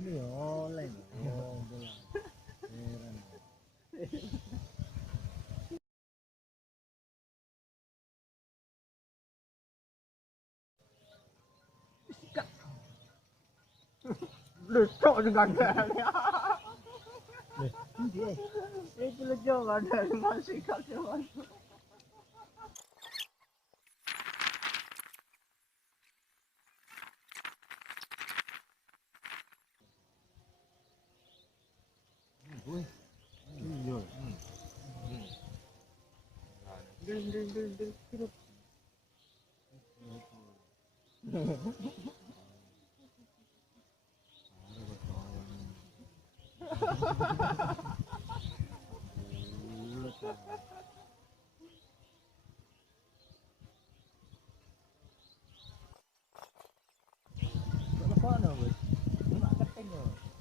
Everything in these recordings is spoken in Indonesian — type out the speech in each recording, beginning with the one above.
Ini ya oleh oh bola. Heran. Lecok juga ada. Dia Itu lecok ada masih kawan. wih. Iya. Ding.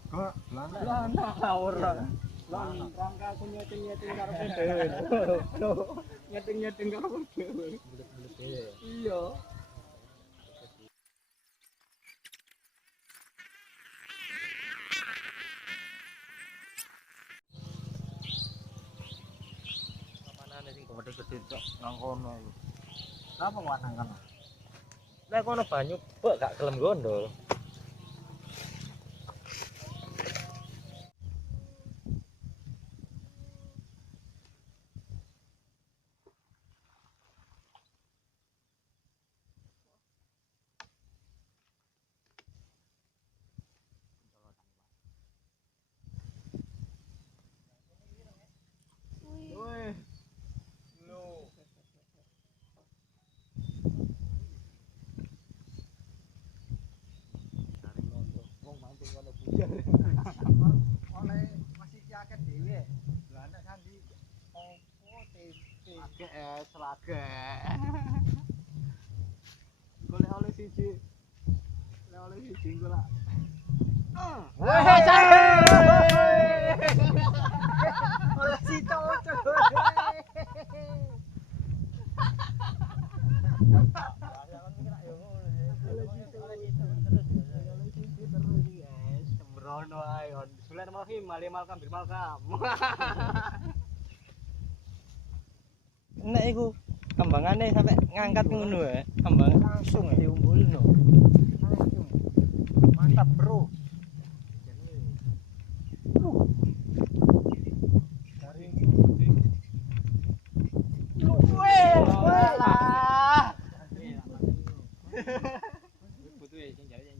Kok belanak? Belanak ora. Belanak rangka aku nyeting karo dhewe. Nyeting karo dhewe. Bulet-bulet ya. Iya. Kapanane sing gede-gede cok nang kono iku. Napa kok nang kono? Nek kono banyu bek gak gelem gondol. Wih. Lo. Wong mancing kono bujal. Oleh masih akeh dhewe. Belanak sandi opo tempe. Agek selagek. Golek oleh siji. Golek oleh siji golek. Weh, Oleh si cocok. Sembrono ae on. Bismillahirrahmanirrahim. Malimal kam birmal kam. nek iku kembangane sampai ngangkat ngono ya. Kembang Langsung diumbulno. Langsung. Mantap, Bro. Walah. butuh sing jaring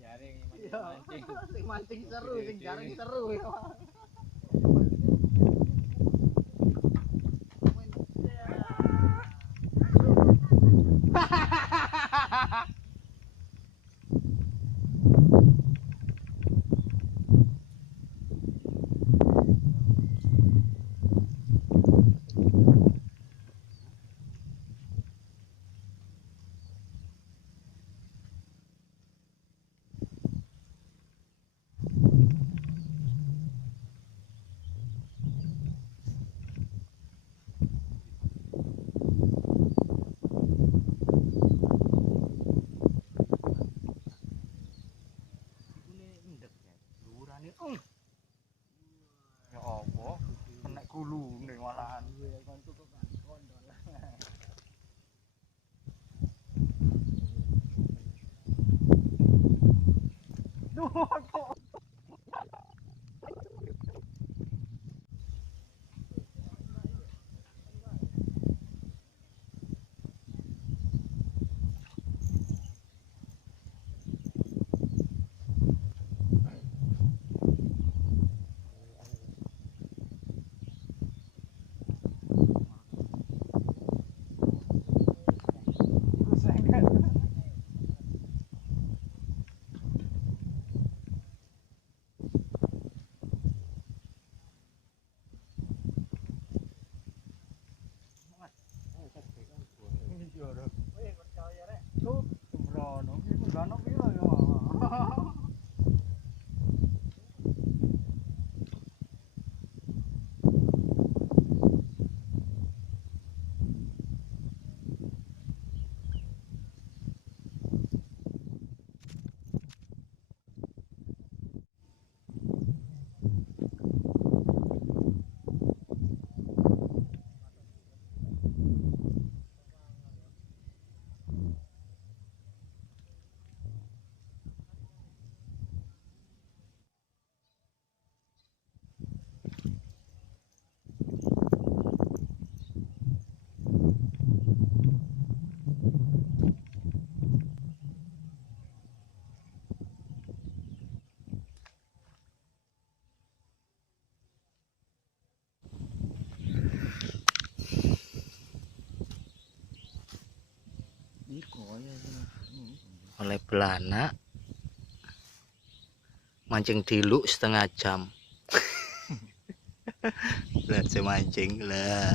Sing mancing seru, sing jaring seru ya. Ya apa? Kena gulune malahan. Konco kok kondol. Duh, oleh belanak, mancing dulu setengah jam. Lihat saya mancing lah.